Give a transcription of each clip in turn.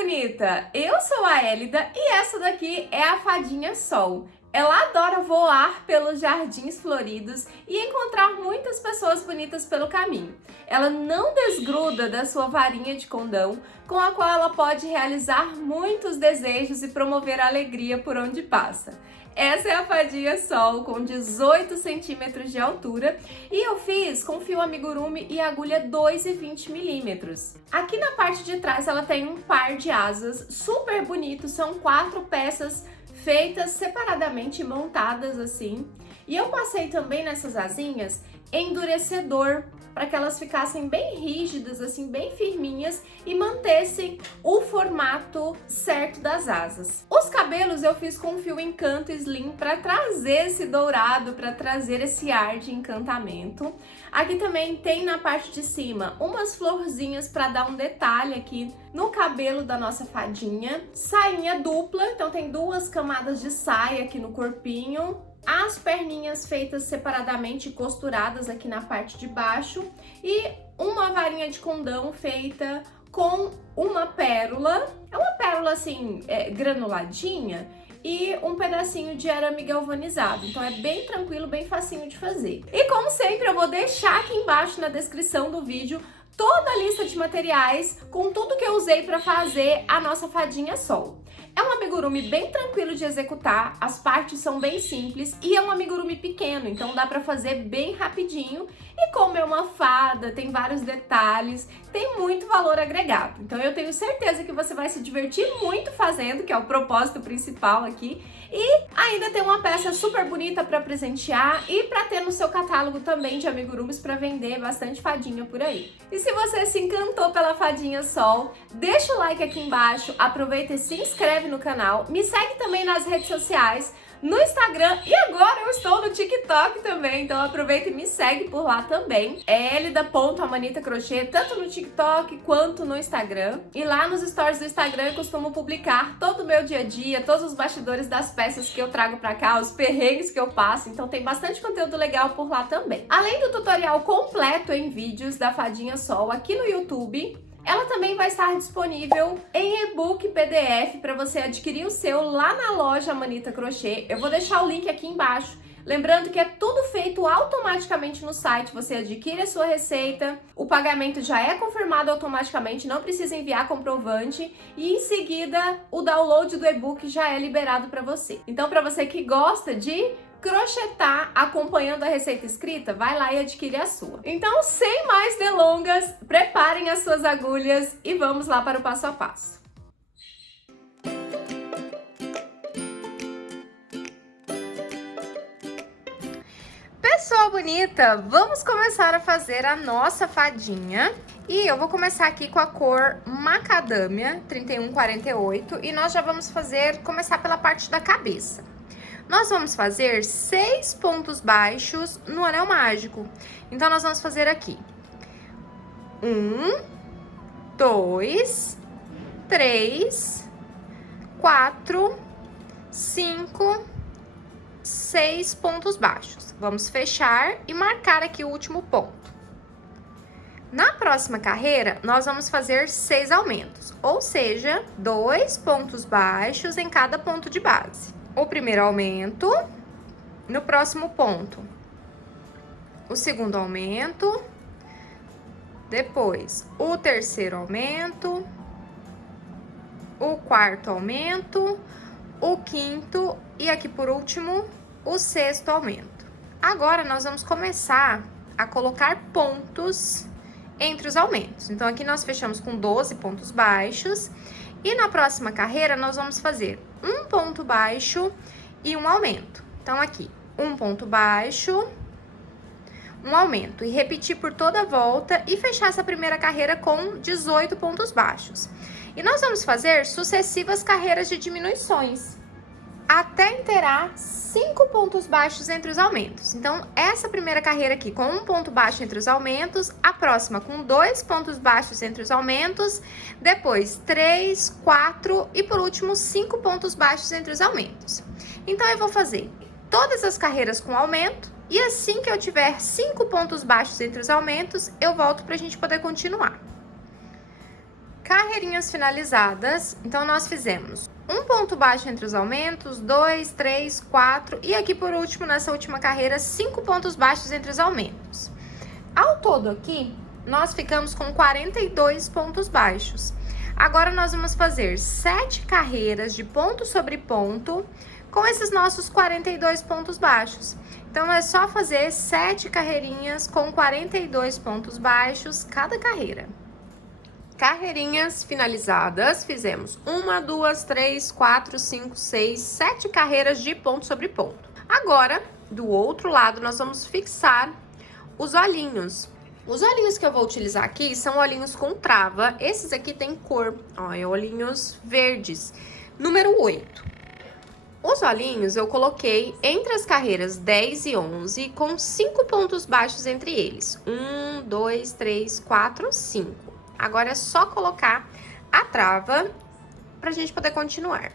bonita! Eu sou a Elida e essa daqui é a Fadinha Sol. Ela adora voar pelos jardins floridos e encontrar muitas pessoas bonitas pelo caminho. Ela não desgruda da sua varinha de condão, com a qual ela pode realizar muitos desejos e promover alegria por onde passa. Essa é a Fadinha Sol, com 18 centímetros de altura, e eu fiz com fio amigurumi e agulha 2,20 milímetros. Aqui na parte de trás ela tem um par de asas super bonito, são 4 peças feitas separadamente, montadas assim. E eu passei também nessas asinhas endurecedor, para que elas ficassem bem rígidas, assim, bem firminhas e mantessem o formato certo das asas. Os cabelos eu fiz com fio Encanto Slim para trazer esse dourado, para trazer esse ar de encantamento. Aqui também tem na parte de cima umas florzinhas para dar um detalhe aqui no cabelo da nossa fadinha. Sainha dupla, então tem 2 camadas de saia aqui no corpinho. As perninhas feitas separadamente, costuradas aqui na parte de baixo, e uma varinha de condão feita com uma pérola, é uma pérola assim, granuladinha, e um pedacinho de arame galvanizado, então é bem tranquilo, bem facinho de fazer. E como sempre eu vou deixar aqui embaixo na descrição do vídeo toda a lista de materiais com tudo que eu usei para fazer a nossa Fadinha Sol. É um amigurumi bem tranquilo de executar, as partes são bem simples e é um amigurumi pequeno, então dá para fazer bem rapidinho. E como é uma fada, tem vários detalhes, tem muito valor agregado. Então eu tenho certeza que você vai se divertir muito fazendo, que é o propósito principal aqui. E ainda tem uma peça super bonita para presentear e para ter no seu catálogo também de amigurumis para vender bastante fadinha por aí. E se você se encantou pela Fadinha Sol, deixa o like aqui embaixo, aproveita e se inscreve no canal, me segue também nas redes sociais, no Instagram, e agora eu estou no TikTok também, então aproveita e me segue por lá também. É elida.amanitacrochê, tanto no TikTok quanto no Instagram. E lá nos stories do Instagram eu costumo publicar todo o meu dia a dia, todos os bastidores das peças que eu trago pra cá, os perrengues que eu passo, então tem bastante conteúdo legal por lá também. Além do tutorial completo em vídeos da Fadinha Sol aqui no YouTube, ela também vai estar disponível em e-book PDF para você adquirir o seu lá na loja Amanita Crochê. Eu vou deixar o link aqui embaixo. Lembrando que é tudo feito automaticamente no site, você adquire a sua receita, o pagamento já é confirmado automaticamente, não precisa enviar comprovante e em seguida o download do e-book já é liberado para você. Então, para você que gosta de crochetar acompanhando a receita escrita, vai lá e adquire a sua. Então, sem mais delongas, preparem as suas agulhas e vamos lá para o passo a passo. Pessoal bonita, vamos começar a fazer a nossa fadinha. E eu vou começar aqui com a cor Macadâmia 3148 e nós já vamos começar pela parte da cabeça. Nós vamos fazer 6 pontos baixos no anel mágico. Então, nós vamos fazer aqui 1, 2, 3, 4, 5, 6 pontos baixos. Vamos fechar e marcar aqui o último ponto. Na próxima carreira, nós vamos fazer 6 aumentos, ou seja, 2 pontos baixos em cada ponto de base. O primeiro aumento, no próximo ponto, o segundo aumento, depois o terceiro aumento, o quarto aumento, o quinto e aqui por último, o sexto aumento. Agora, nós vamos começar a colocar pontos entre os aumentos. Então, aqui nós fechamos com 12 pontos baixos e na próxima carreira nós vamos fazer um ponto baixo e um aumento. Então, aqui, um ponto baixo, um aumento. E repetir por toda a volta e fechar essa primeira carreira com 18 pontos baixos. E nós vamos fazer sucessivas carreiras de diminuições, até inteirar 5 pontos baixos entre os aumentos. Então, essa primeira carreira aqui com um ponto baixo entre os aumentos, a próxima com 2 pontos baixos entre os aumentos, depois 3, 4 e por último 5 pontos baixos entre os aumentos. Então, eu vou fazer todas as carreiras com aumento e assim que eu tiver 5 pontos baixos entre os aumentos, eu volto pra gente poder continuar. Carreirinhas finalizadas, então nós fizemos um ponto baixo entre os aumentos, 2, 3, 4 e aqui por último, nessa última carreira, 5 pontos baixos entre os aumentos. Ao todo aqui, nós ficamos com 42 pontos baixos. Agora nós vamos fazer 7 carreiras de ponto sobre ponto com esses nossos 42 pontos baixos. Então é só fazer 7 carreirinhas com 42 pontos baixos cada carreira. Carreirinhas finalizadas, fizemos 1, 2, 3, 4, 5, 6, 7 carreiras de ponto sobre ponto. Agora, do outro lado, nós vamos fixar os olhinhos. Os olhinhos que eu vou utilizar aqui são olhinhos com trava. Esses aqui tem cor, ó, é olhinhos verdes. Número 8. Os olhinhos eu coloquei entre as carreiras 10 e 11, com 5 pontos baixos entre eles. 1, 2, 3, 4, 5. Agora é só colocar a trava pra gente poder continuar.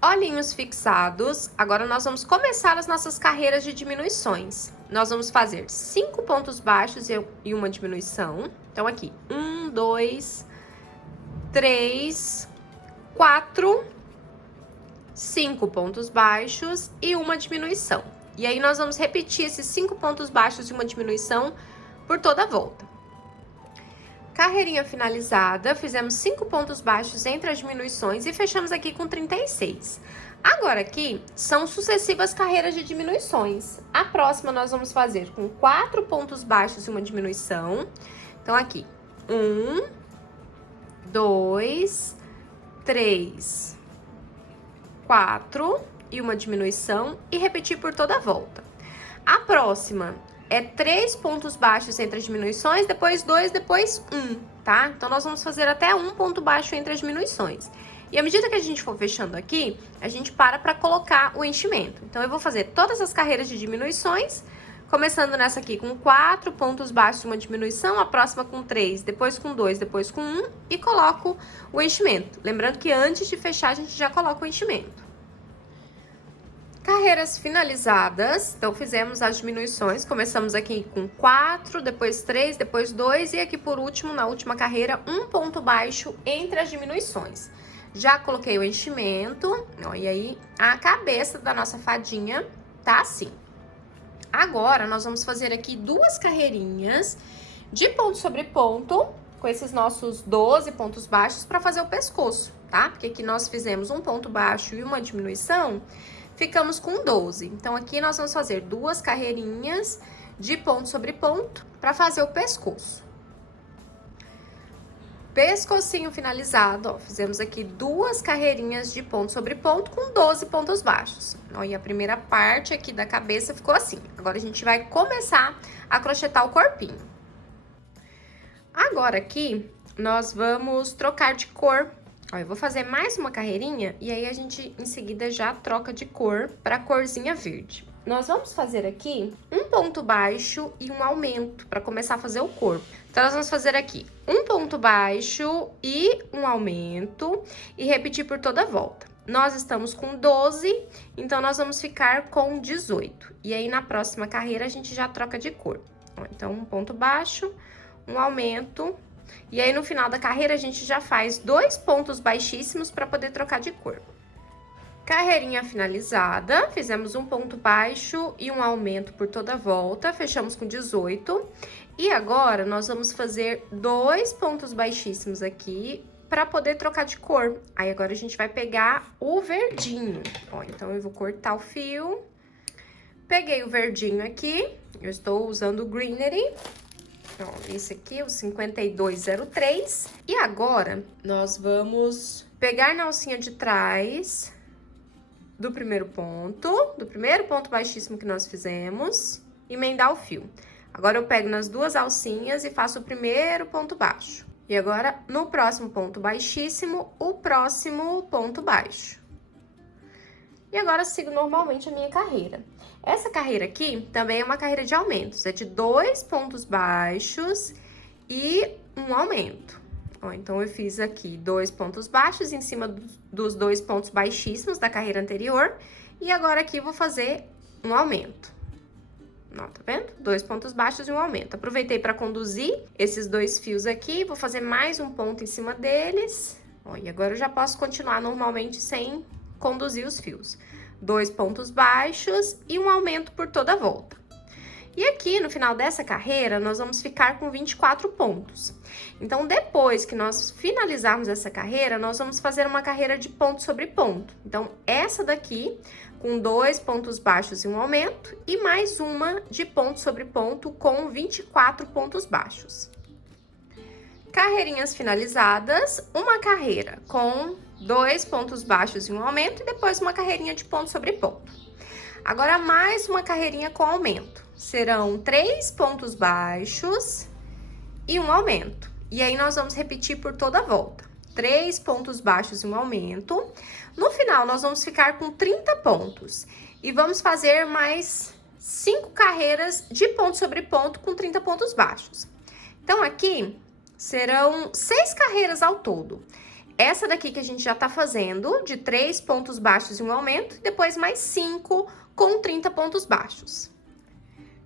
Olhinhos fixados, agora nós vamos começar as nossas carreiras de diminuições. Nós vamos fazer 5 pontos baixos e uma diminuição. Então, aqui, 1, 2, 3, 4, 5 pontos baixos e uma diminuição. E aí, nós vamos repetir esses 5 pontos baixos e uma diminuição por toda a volta. Carreirinha finalizada, fizemos 5 pontos baixos entre as diminuições e fechamos aqui com 36. Agora aqui são sucessivas carreiras de diminuições. A próxima nós vamos fazer com 4 pontos baixos e uma diminuição. Então aqui, 1, 2, 3, 4 e uma diminuição e repetir por toda a volta. A próxima é 3 pontos baixos entre as diminuições, depois 2, depois 1, tá? Então, nós vamos fazer até 1 ponto baixo entre as diminuições. E à medida que a gente for fechando aqui, a gente para colocar o enchimento. Então, eu vou fazer todas as carreiras de diminuições, começando nessa aqui com 4 pontos baixos e uma diminuição, a próxima com 3, depois com 2, depois com 1 e coloco o enchimento. Lembrando que antes de fechar, a gente já coloca o enchimento. Carreiras finalizadas, então fizemos as diminuições, começamos aqui com 4, depois 3, depois 2 e aqui por último, na última carreira, 1 ponto baixo entre as diminuições. Já coloquei o enchimento, ó, e aí a cabeça da nossa fadinha tá assim. Agora, nós vamos fazer aqui 2 carreirinhas de ponto sobre ponto, com esses nossos 12 pontos baixos para fazer o pescoço, tá? Porque aqui nós fizemos um ponto baixo e uma diminuição, ficamos com 12. Então, aqui nós vamos fazer 2 carreirinhas de ponto sobre ponto para fazer o pescoço. Pescocinho finalizado, ó, fizemos aqui 2 carreirinhas de ponto sobre ponto com 12 pontos baixos. Ó, e a primeira parte aqui da cabeça ficou assim. Agora, a gente vai começar a crochetar o corpinho. Agora, aqui, nós vamos trocar de cor. Ó, eu vou fazer mais uma carreirinha e aí a gente, em seguida, já troca de cor para a corzinha verde. Nós vamos fazer aqui um ponto baixo e um aumento para começar a fazer o corpo. Então, nós vamos fazer aqui um ponto baixo e um aumento e repetir por toda a volta. Nós estamos com 12, então nós vamos ficar com 18. E aí, na próxima carreira, a gente já troca de cor. Ó, então, um ponto baixo, um aumento. E aí, no final da carreira, a gente já faz 2 pontos baixíssimos para poder trocar de cor. Carreirinha finalizada, fizemos um ponto baixo e um aumento por toda a volta, fechamos com 18. E agora, nós vamos fazer 2 pontos baixíssimos aqui para poder trocar de cor. Aí, agora a gente vai pegar o verdinho. Ó, então, eu vou cortar o fio. Peguei o verdinho aqui, eu estou usando o Greenery. Ó, esse aqui, o 5203. E agora, nós vamos pegar na alcinha de trás do primeiro ponto baixíssimo que nós fizemos, emendar o fio. Agora, eu pego nas 2 alcinhas e faço o primeiro ponto baixo. E agora, no próximo ponto baixíssimo, o próximo ponto baixo. E agora, sigo normalmente a minha carreira. Essa carreira aqui também é uma carreira de aumentos. É de 2 pontos baixos e um aumento. Ó, então, eu fiz aqui 2 pontos baixos em cima dos 2 pontos baixíssimos da carreira anterior. E agora, aqui, vou fazer um aumento. Ó, tá vendo? 2 pontos baixos e um aumento. Aproveitei para conduzir esses 2 fios aqui, vou fazer mais um ponto em cima deles. Ó, e agora eu já posso continuar normalmente sem conduzir os fios. 2 pontos baixos e um aumento por toda a volta. E aqui, no final dessa carreira, nós vamos ficar com 24 pontos. Então, depois que nós finalizarmos essa carreira, nós vamos fazer uma carreira de ponto sobre ponto. Então, essa daqui, com 2 pontos baixos e um aumento, e mais uma de ponto sobre ponto com 24 pontos baixos. Carreirinhas finalizadas, uma carreira com 2 pontos baixos e um aumento, e depois uma carreirinha de ponto sobre ponto. Agora, mais uma carreirinha com aumento. Serão 3 pontos baixos e um aumento. E aí, nós vamos repetir por toda a volta. 3 pontos baixos e um aumento. No final, nós vamos ficar com 30 pontos. E vamos fazer mais 5 carreiras de ponto sobre ponto com 30 pontos baixos. Então, aqui, serão 6 carreiras ao todo. Essa daqui que a gente já tá fazendo, de 3 pontos baixos e um aumento. E depois, mais 5 com 30 pontos baixos.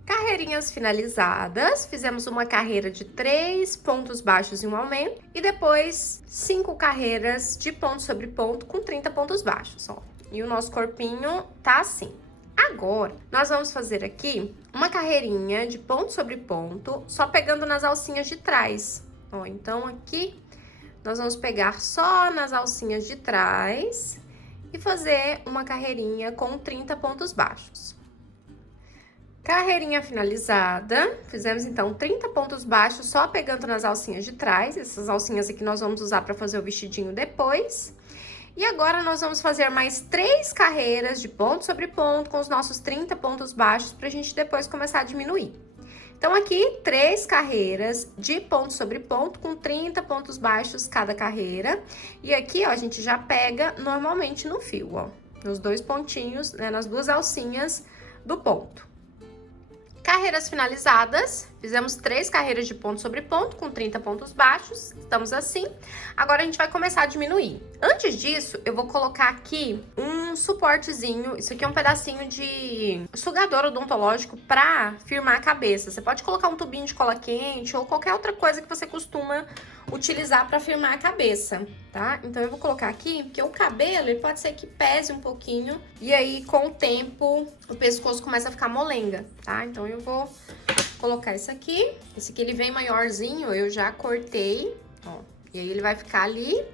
Carreirinhas finalizadas, fizemos uma carreira de 3 pontos baixos e um aumento, e depois 5 carreiras de ponto sobre ponto com 30 pontos baixos, ó. E o nosso corpinho tá assim. Agora, nós vamos fazer aqui uma carreirinha de ponto sobre ponto, só pegando nas alcinhas de trás, ó. Então, aqui, nós vamos pegar só nas alcinhas de trás e fazer uma carreirinha com 30 pontos baixos. Carreirinha finalizada, fizemos então 30 pontos baixos só pegando nas alcinhas de trás, essas alcinhas aqui nós vamos usar para fazer o vestidinho depois. E agora nós vamos fazer mais 3 carreiras de ponto sobre ponto com os nossos 30 pontos baixos pra gente depois começar a diminuir. Então aqui 3 carreiras de ponto sobre ponto com 30 pontos baixos cada carreira. E aqui, ó, a gente já pega normalmente no fio, ó, nos 2 pontinhos, né, nas 2 alcinhas do ponto. Carreiras finalizadas, fizemos 3 carreiras de ponto sobre ponto com 30 pontos baixos, estamos assim. Agora a gente vai começar a diminuir. Antes disso, eu vou colocar aqui um suportezinho, isso aqui é um pedacinho de sugador odontológico para firmar a cabeça. Você pode colocar um tubinho de cola quente ou qualquer outra coisa que você costuma utilizar para firmar a cabeça, tá? Então eu vou colocar aqui, porque o cabelo, ele pode ser que pese um pouquinho, e aí com o tempo o pescoço começa a ficar molenga, tá? Então eu vou colocar esse aqui ele vem maiorzinho, eu já cortei, ó, e aí ele vai ficar ali.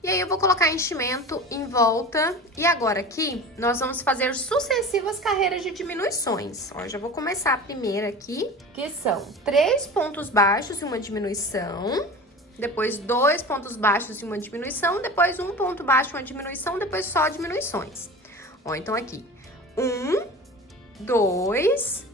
E aí eu vou colocar enchimento em volta, e agora aqui nós vamos fazer sucessivas carreiras de diminuições. Ó, já vou começar a primeira aqui, que são 3 pontos baixos e uma diminuição, depois 2 pontos baixos e uma diminuição, depois 1 ponto baixo e uma diminuição, depois só diminuições. Ó, então aqui, 1, 2,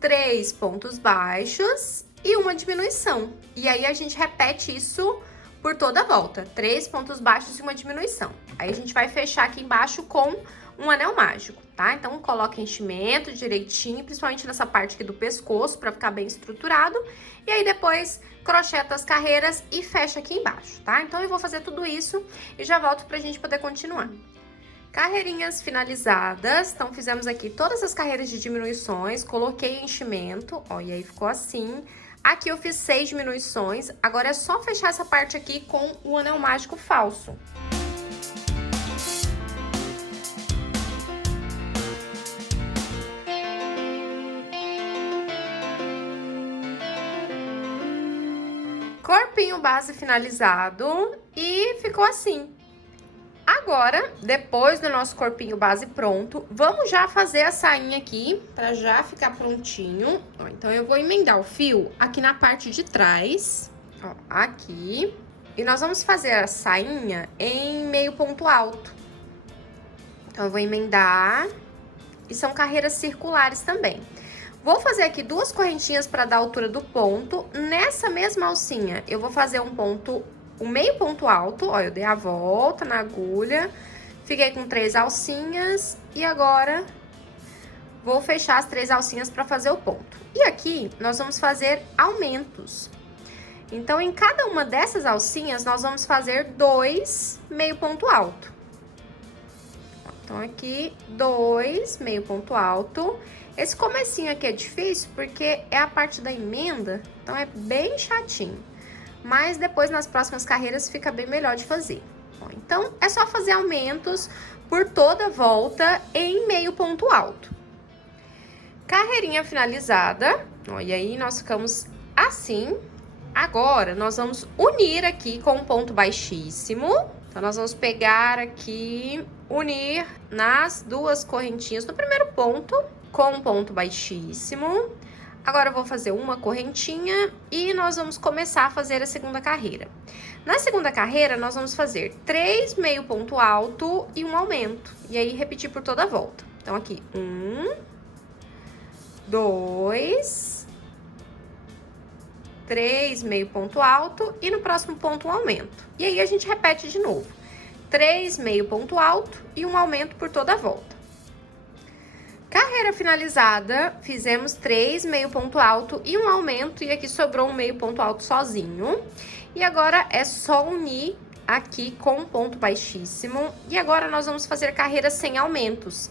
3 pontos baixos e uma diminuição. E aí a gente repete isso por toda a volta, 3 pontos baixos e uma diminuição. Aí a gente vai fechar aqui embaixo com um anel mágico, tá? Então, coloca enchimento direitinho, principalmente nessa parte aqui do pescoço, pra ficar bem estruturado. E aí, depois, crocheta as carreiras e fecha aqui embaixo, tá? Então, eu vou fazer tudo isso e já volto pra gente poder continuar. Carreirinhas finalizadas, então, fizemos aqui todas as carreiras de diminuições, coloquei enchimento, ó, e aí ficou assim. Aqui eu fiz 6 diminuições, agora é só fechar essa parte aqui com o anel mágico falso. Corpinho base finalizado e ficou assim. Agora, depois do nosso corpinho base pronto, vamos já fazer a sainha aqui, pra já ficar prontinho. Ó, então, eu vou emendar o fio aqui na parte de trás, ó, aqui. E nós vamos fazer a sainha em meio ponto alto. Então, eu vou emendar. E são carreiras circulares também. Vou fazer aqui 2 correntinhas pra dar a altura do ponto. Nessa mesma alcinha, eu vou fazer um meio ponto alto, ó, eu dei a volta na agulha, fiquei com 3 alcinhas e agora vou fechar as 3 alcinhas para fazer o ponto. E aqui nós vamos fazer aumentos. Então, em cada uma dessas alcinhas, nós vamos fazer 2 meio ponto alto. Então, aqui, 2 meio ponto alto. Esse comecinho aqui é difícil porque é a parte da emenda, então é bem chatinho. Mas depois nas próximas carreiras fica bem melhor de fazer. Bom, então é só fazer aumentos por toda a volta em meio ponto alto. Carreirinha finalizada, ó, e aí nós ficamos assim. Agora nós vamos unir aqui com um ponto baixíssimo. Então nós vamos pegar aqui, unir nas duas correntinhas do primeiro ponto com um ponto baixíssimo. Agora eu vou fazer uma correntinha e nós vamos começar a fazer a segunda carreira. Na segunda carreira, nós vamos fazer 3 meio ponto alto e um aumento. E aí, repetir por toda a volta. Então, aqui, 1, 2, 3 meio ponto alto e no próximo ponto um aumento. E aí, a gente repete de novo. 3 meio ponto alto e um aumento por toda a volta. Carreira finalizada, fizemos 3 meio ponto alto e um aumento, e aqui sobrou um meio ponto alto sozinho. E agora é só unir aqui com um ponto baixíssimo. E agora nós vamos fazer carreiras sem aumentos.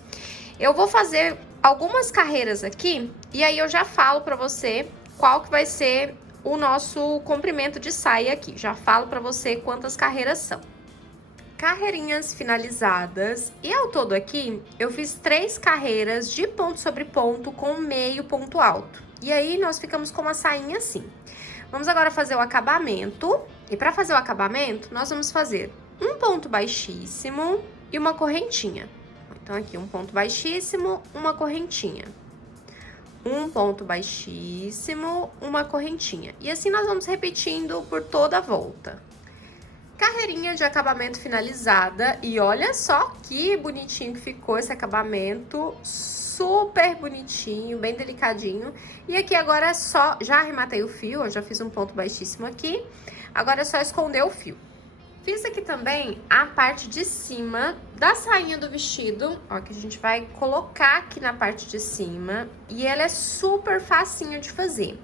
Eu vou fazer algumas carreiras aqui, e aí eu já falo pra você qual que vai ser o nosso comprimento de saia aqui. Já falo pra você quantas carreiras são. Carreirinhas finalizadas, e ao todo aqui eu fiz 3 carreiras de ponto sobre ponto com meio ponto alto. E aí nós ficamos com uma sainha assim. Vamos agora fazer o acabamento, e para fazer o acabamento nós vamos fazer um ponto baixíssimo e uma correntinha. Então aqui um ponto baixíssimo, uma correntinha. Um ponto baixíssimo, uma correntinha. E assim nós vamos repetindo por toda a volta. Carreirinha de acabamento finalizada, e olha só que bonitinho que ficou esse acabamento, super bonitinho, bem delicadinho. E aqui agora é só, já arrematei o fio, eu já fiz um ponto baixíssimo aqui, agora é só esconder o fio. Fiz aqui também a parte de cima da sainha do vestido, ó, que a gente vai colocar aqui na parte de cima, e ela é super facinho de fazer.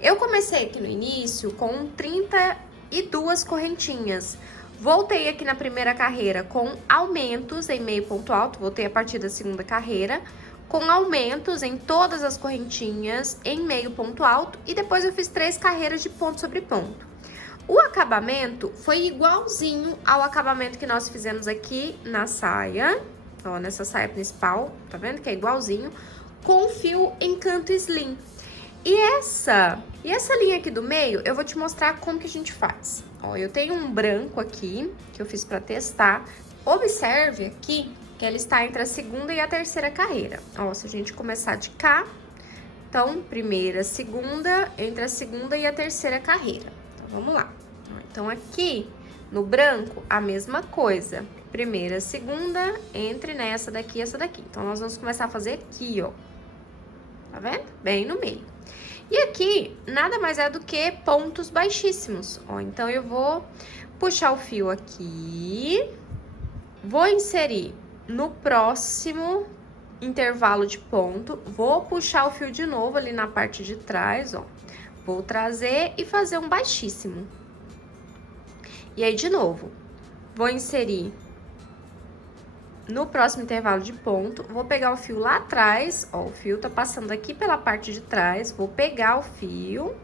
Eu comecei aqui no início com 32 correntinhas. Voltei aqui na primeira carreira com aumentos em meio ponto alto, voltei a partir da segunda carreira, com aumentos em todas as correntinhas em meio ponto alto, e depois eu fiz 3 carreiras de ponto sobre ponto. O acabamento foi igualzinho ao acabamento que nós fizemos aqui na saia, ó, nessa saia principal, tá vendo que é igualzinho, com fio em canto slim. E essa linha aqui do meio, eu vou te mostrar como que a gente faz. Ó, eu tenho um branco aqui, que eu fiz pra testar. Observe aqui que ela está entre a segunda e a terceira carreira. Ó, se a gente começar de cá, então, primeira, segunda, entre a segunda e a terceira carreira. Então, vamos lá. Então, aqui, no branco, a mesma coisa. Primeira, segunda, entre nessa daqui e essa daqui. Então, nós vamos começar a fazer aqui, ó. Tá vendo? Bem no meio. E aqui, nada mais é do que pontos baixíssimos, ó. Então, eu vou puxar o fio aqui, vou inserir no próximo intervalo de ponto, vou puxar o fio de novo ali na parte de trás, ó. Vou trazer e fazer um baixíssimo. E aí, de novo, vou inserir no próximo intervalo de ponto, vou pegar o fio lá atrás, ó, o fio tá passando aqui pela parte de trás, vou pegar o fio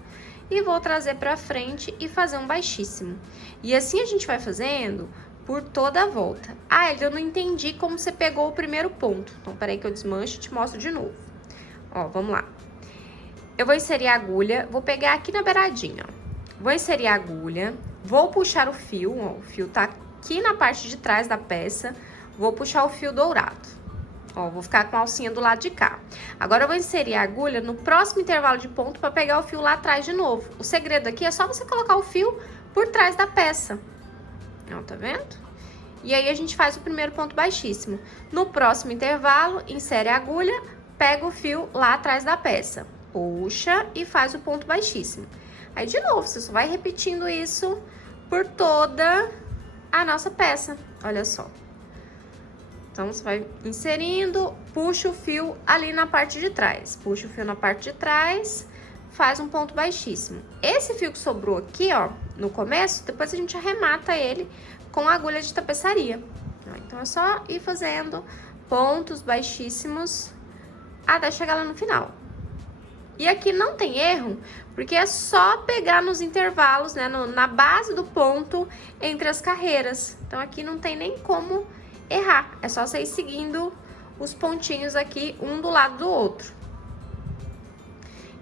e vou trazer pra frente e fazer um baixíssimo. E assim a gente vai fazendo por toda a volta. Ah, eu não entendi como você pegou o primeiro ponto. Então, peraí que eu desmancho e te mostro de novo. Ó, vamos lá. Eu vou inserir a agulha, vou pegar aqui na beiradinha, ó. Vou inserir a agulha, vou puxar o fio, ó, o fio tá aqui na parte de trás da peça. Vou puxar o fio dourado. Ó, vou ficar com a alcinha do lado de cá. Agora eu vou inserir a agulha no próximo intervalo de ponto para pegar o fio lá atrás de novo. O segredo aqui é só você colocar o fio por trás da peça. Ó, tá vendo? E aí a gente faz o primeiro ponto baixíssimo. No próximo intervalo, insere a agulha, pega o fio lá atrás da peça. Puxa e faz o ponto baixíssimo. Aí de novo, você só vai repetindo isso por toda a nossa peça. Olha só. Então, você vai inserindo, puxa o fio ali na parte de trás. Puxa o fio na parte de trás, faz um ponto baixíssimo. Esse fio que sobrou aqui, ó, no começo, depois a gente arremata ele com a agulha de tapeçaria. Então, é só ir fazendo pontos baixíssimos até chegar lá no final. E aqui não tem erro, porque é só pegar nos intervalos, né, na base do ponto entre as carreiras. Então, aqui não tem nem como errar, é só você ir seguindo os pontinhos aqui, um do lado do outro.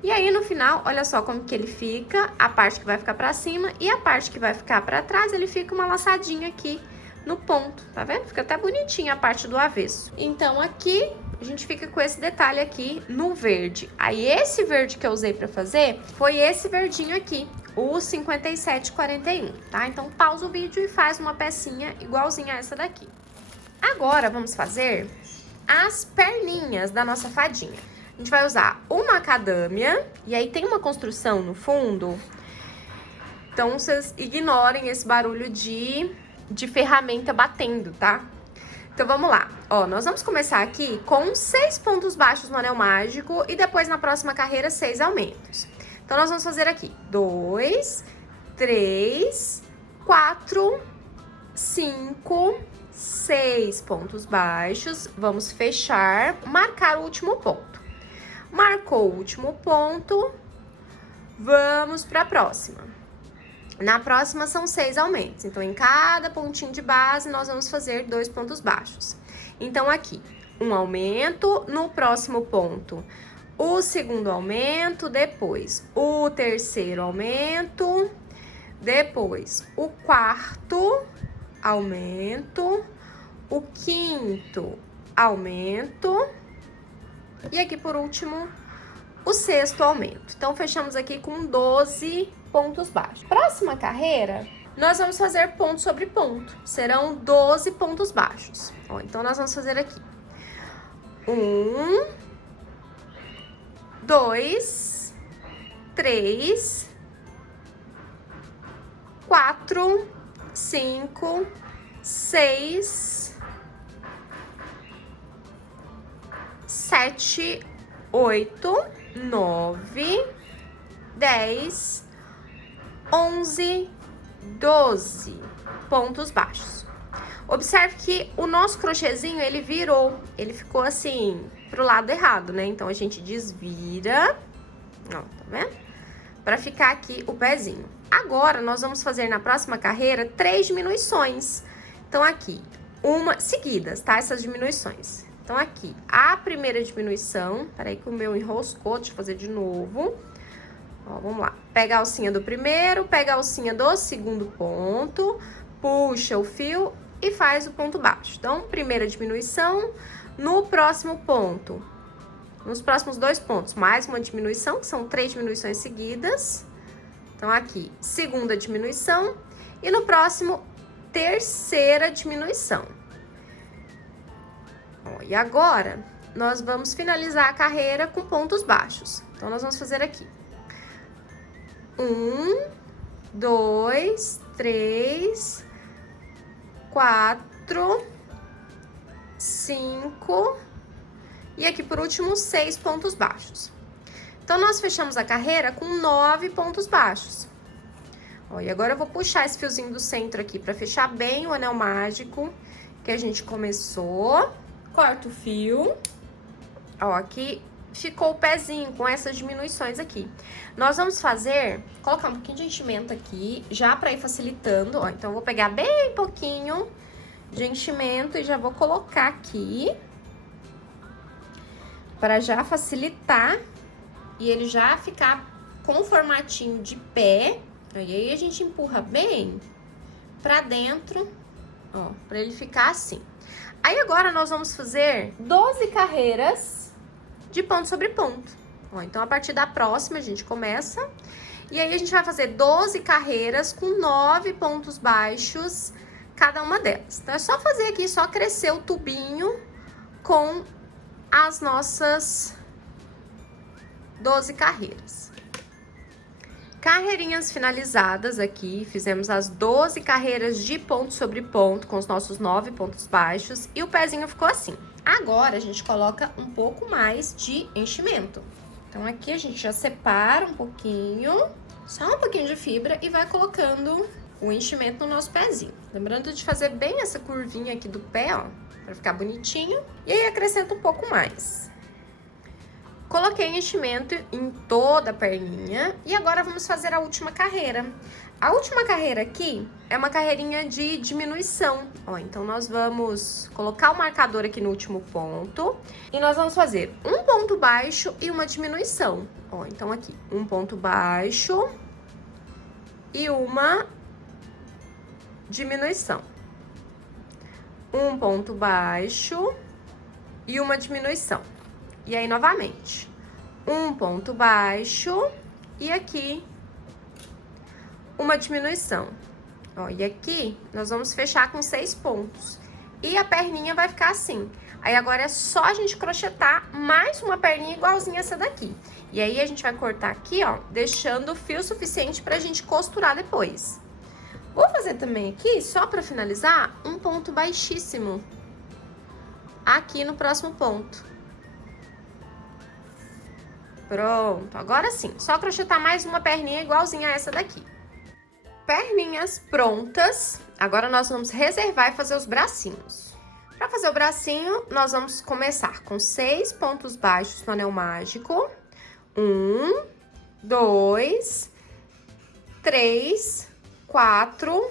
E aí, no final, olha só como que ele fica, a parte que vai ficar pra cima e a parte que vai ficar pra trás, ele fica uma laçadinha aqui no ponto, tá vendo? Fica até bonitinha a parte do avesso. Então, aqui a gente fica com esse detalhe aqui no verde. Aí, esse verde que eu usei pra fazer foi esse verdinho aqui, o 5741, tá? Então, pausa o vídeo e faz uma pecinha igualzinha a essa daqui. Agora, vamos fazer as perninhas da nossa fadinha. A gente vai usar o macadâmia, e aí tem uma construção no fundo, então vocês ignorem esse barulho de ferramenta batendo, tá? Então, vamos lá. Ó, nós vamos começar aqui com 6 pontos baixos no anel mágico e depois, na próxima carreira, 6 aumentos. Então, nós vamos fazer aqui 2, 3, 4, 5, 6 pontos baixos. Vamos fechar, marcar o último ponto. Marcou o último ponto, vamos para a próxima. Na próxima são 6 aumentos, então em cada pontinho de base nós vamos fazer 2 pontos baixos. Então aqui, um aumento, no próximo ponto o segundo aumento, depois o terceiro aumento, depois o quarto aumento, o quinto aumento e aqui por último o sexto aumento. Então, fechamos aqui com 12 pontos baixos. Próxima carreira, nós vamos fazer ponto sobre ponto. Serão 12 pontos baixos. Ó, então, nós vamos fazer aqui 1, 2, 3, 4, 5, 6, 7, 8, 9, 10, 11, 12 pontos baixos. Observe que o nosso crochêzinho, ele virou, ele ficou assim, pro lado errado, né? Então, a gente desvira, ó, tá vendo? Pra ficar aqui o pezinho. Agora, nós vamos fazer na próxima carreira 3 diminuições. Então, aqui, seguidas, tá? Essas diminuições. Então, aqui, a primeira diminuição, peraí que o meu enroscou, deixa eu fazer de novo. Ó, vamos lá. Pega a alcinha do primeiro, pega a alcinha do segundo ponto, puxa o fio e faz o ponto baixo. Então, primeira diminuição, no próximo ponto, nos próximos 2 pontos, mais uma diminuição, que são 3 diminuições seguidas. Então, aqui, segunda diminuição e no próximo, terceira diminuição. Ó, e agora, nós vamos finalizar a carreira com pontos baixos. Então, nós vamos fazer aqui 1, 2, 3, 4, 5 e aqui por último 6 pontos baixos. Então, nós fechamos a carreira com 9 pontos baixos. Ó, e agora eu vou puxar esse fiozinho do centro aqui pra fechar bem o anel mágico que a gente começou. Corta o fio. Ó, aqui ficou o pezinho com essas diminuições aqui. Nós vamos colocar um pouquinho de enchimento aqui, já pra ir facilitando, ó. Então, eu vou pegar bem pouquinho de enchimento e já vou colocar aqui para já facilitar e ele já ficar com formatinho de pé. E aí, a gente empurra bem pra dentro, ó, pra ele ficar assim. Aí, agora, nós vamos fazer 12 carreiras de ponto sobre ponto. Ó, então, a partir da próxima, a gente começa. E aí, a gente vai fazer 12 carreiras com 9 pontos baixos cada uma delas. Então, é só fazer aqui, só crescer o tubinho com as nossas 12 carreiras. Carreirinhas finalizadas aqui, fizemos as 12 carreiras de ponto sobre ponto com os nossos 9 pontos baixos e o pezinho ficou assim. Agora, a gente coloca um pouco mais de enchimento. Então, aqui a gente já separa um pouquinho, só um pouquinho de fibra e vai colocando o enchimento no nosso pezinho. Lembrando de fazer bem essa curvinha aqui do pé, ó, pra ficar bonitinho. E aí, acrescenta um pouco mais. Coloquei enchimento em toda a perninha e agora vamos fazer a última carreira. A última carreira aqui é uma carreirinha de diminuição. Ó, então nós vamos colocar o marcador aqui no último ponto e nós vamos fazer um ponto baixo e uma diminuição. Ó, então aqui, um ponto baixo e uma diminuição. Um ponto baixo e uma diminuição. E aí, novamente, um ponto baixo e aqui uma diminuição. Ó, e aqui nós vamos fechar com 6 pontos. E a perninha vai ficar assim. Aí agora é só a gente crochetar mais uma perninha igualzinha essa daqui. E aí a gente vai cortar aqui, ó, deixando o fio suficiente pra gente costurar depois. Vou fazer também aqui, só pra finalizar, um ponto baixíssimo. Aqui no próximo ponto. Pronto, agora sim, só crochetar mais uma perninha igualzinha a essa daqui. Perninhas prontas, agora nós vamos reservar e fazer os bracinhos. Para fazer o bracinho, nós vamos começar com 6 pontos baixos no anel mágico. 1, 2, 3, 4,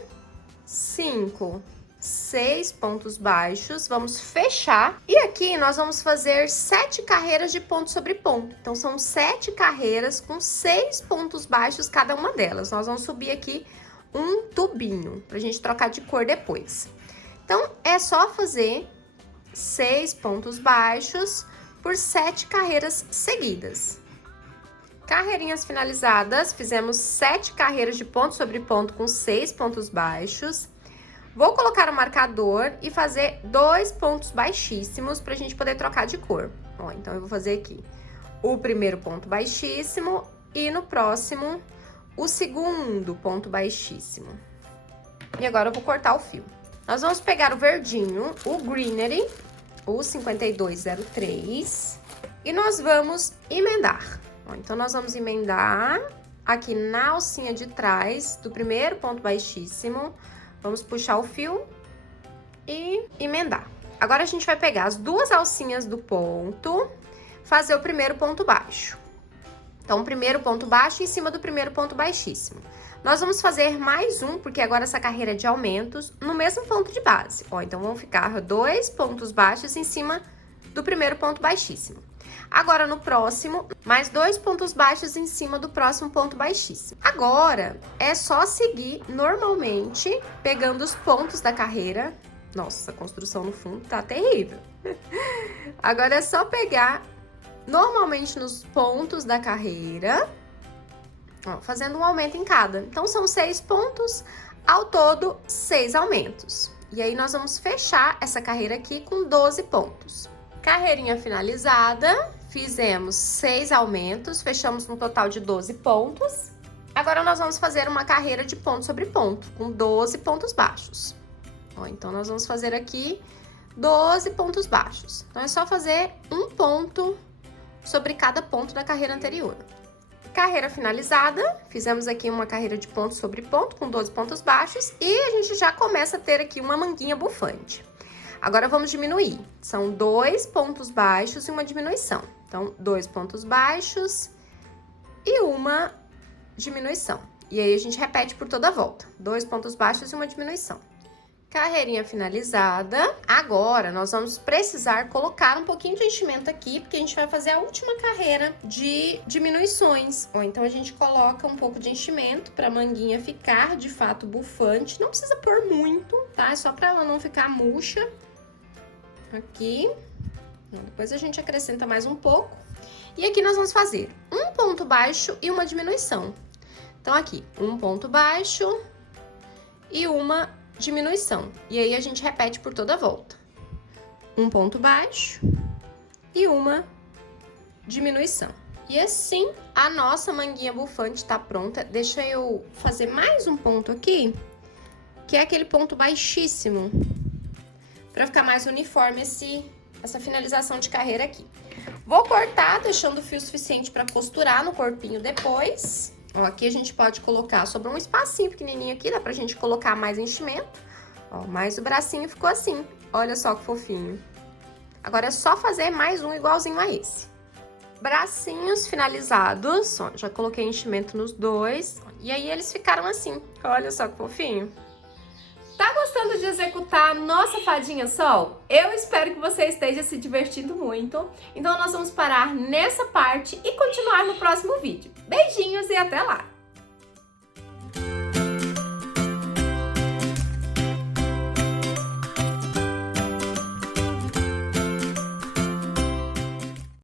5, 6 pontos baixos, vamos fechar. E aqui nós vamos fazer 7 carreiras de ponto sobre ponto. Então, são 7 carreiras com 6 pontos baixos cada uma delas. Nós vamos subir aqui um tubinho, pra gente trocar de cor depois. Então, é só fazer 6 pontos baixos por 7 carreiras seguidas. Carreirinhas finalizadas, fizemos 7 carreiras de ponto sobre ponto com 6 pontos baixos. Vou colocar o marcador e fazer 2 pontos baixíssimos pra gente poder trocar de cor. Ó, então, eu vou fazer aqui o primeiro ponto baixíssimo e no próximo o segundo ponto baixíssimo. E agora eu vou cortar o fio. Nós vamos pegar o verdinho, o Greenery, o 5203, e nós vamos emendar. Ó, então, nós vamos emendar aqui na alcinha de trás do primeiro ponto baixíssimo. Vamos puxar o fio e emendar. Agora, a gente vai pegar as 2 alcinhas do ponto, fazer o primeiro ponto baixo. Então, o primeiro ponto baixo em cima do primeiro ponto baixíssimo. Nós vamos fazer mais um, porque agora essa carreira é de aumentos, no mesmo ponto de base. Ó, então, vão ficar 2 pontos baixos em cima do primeiro ponto baixíssimo. Agora, no próximo, mais 2 pontos baixos em cima do próximo ponto baixíssimo. Agora, é só seguir normalmente, pegando os pontos da carreira. Nossa, a construção no fundo tá terrível. Agora, é só pegar normalmente nos pontos da carreira, ó, fazendo um aumento em cada. Então, são 6 pontos, ao todo, 6 aumentos. E aí, nós vamos fechar essa carreira aqui com 12 pontos. Carreirinha finalizada, fizemos 6 aumentos, fechamos no total de 12 pontos. Agora, nós vamos fazer uma carreira de ponto sobre ponto, com 12 pontos baixos. Ó, então, nós vamos fazer aqui 12 pontos baixos. Então, é só fazer um ponto sobre cada ponto da carreira anterior. Carreira finalizada, fizemos aqui uma carreira de ponto sobre ponto com 12 pontos baixos e a gente já começa a ter aqui uma manguinha bufante. Agora, vamos diminuir. São 2 pontos baixos e uma diminuição. Então, 2 pontos baixos e uma diminuição. E aí, a gente repete por toda a volta. 2 pontos baixos e uma diminuição. Carreirinha finalizada. Agora, nós vamos precisar colocar um pouquinho de enchimento aqui, porque a gente vai fazer a última carreira de diminuições. Ou então, a gente coloca um pouco de enchimento para a manguinha ficar, de fato, bufante. Não precisa pôr muito, tá? É só para ela não ficar murcha. Aqui. Depois a gente acrescenta mais um pouco. E aqui nós vamos fazer um ponto baixo e uma diminuição. Então, aqui, um ponto baixo e uma diminuição. E aí, a gente repete por toda a volta. Um ponto baixo e uma diminuição. E assim, a nossa manguinha bufante tá pronta. Deixa eu fazer mais um ponto aqui, que é aquele ponto baixíssimo, pra ficar mais uniforme essa finalização de carreira aqui. Vou cortar, deixando o fio suficiente pra costurar no corpinho depois. Ó, aqui a gente pode colocar, sobrou um espacinho pequenininho aqui, dá pra gente colocar mais enchimento. Ó, mas o bracinho ficou assim. Olha só que fofinho. Agora é só fazer mais um igualzinho a esse. bracinhos finalizados. Ó, já coloquei enchimento nos dois. E aí eles ficaram assim. Olha só que fofinho. Tá gostando de executar a nossa fadinha sol? Eu espero que você esteja se divertindo muito. Então nós vamos parar nessa parte e continuar no próximo vídeo. Beijinhos e até lá!